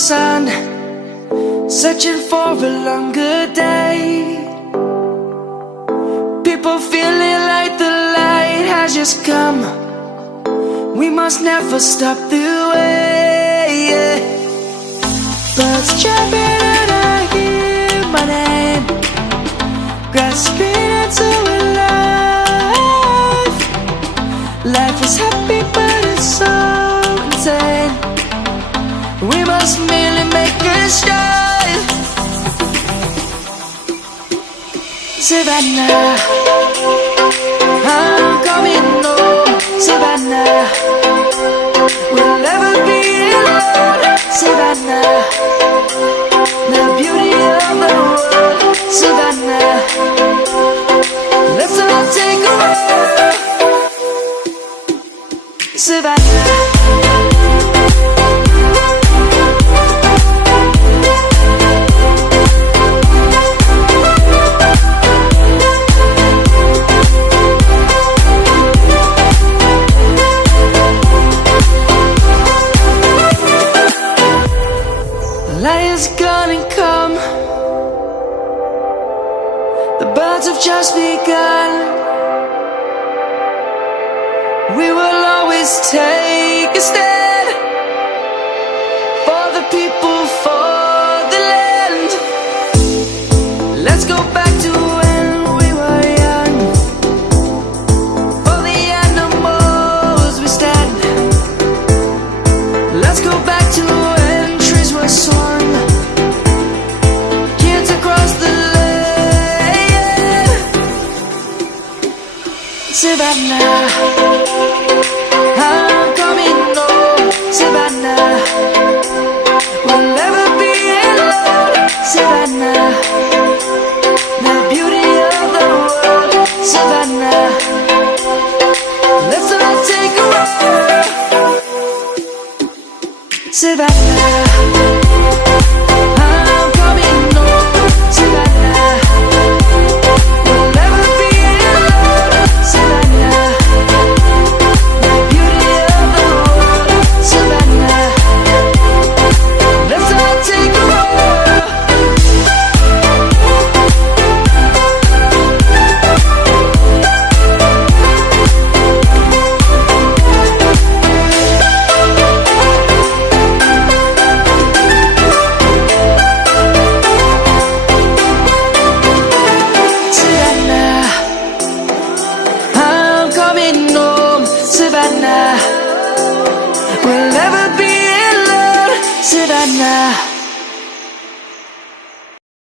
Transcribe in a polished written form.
sun, searching for a longer day. People feeling like the light has just come. We must never stop the way. Birds chirping and I hear my name, grasping into a life. Life is happy but it's so insane. We must merely make a start. Savannah, I'm coming home. Savannah, we'll never be alone. Savannah, the beauty of the world. Savannah, let's all take a walk. Savannah. Light is gonna come. The birds have just begun. We will always take a stand for the people, for the land. Let's go back to when we were young. For the animals we stand. Let's go back to when trees were swung. Savannah, I'm coming home. Savannah, we'll never be alone. Savannah, the beauty of the world. Savannah, let's all take a walk. Savannah, I'm coming home. Savannah, we'll never be alone. Savannah, the beauty of the world. Savannah, let's all take a walk. Savannah, I'm coming home. Savannah, we'll never be alone. Savannah.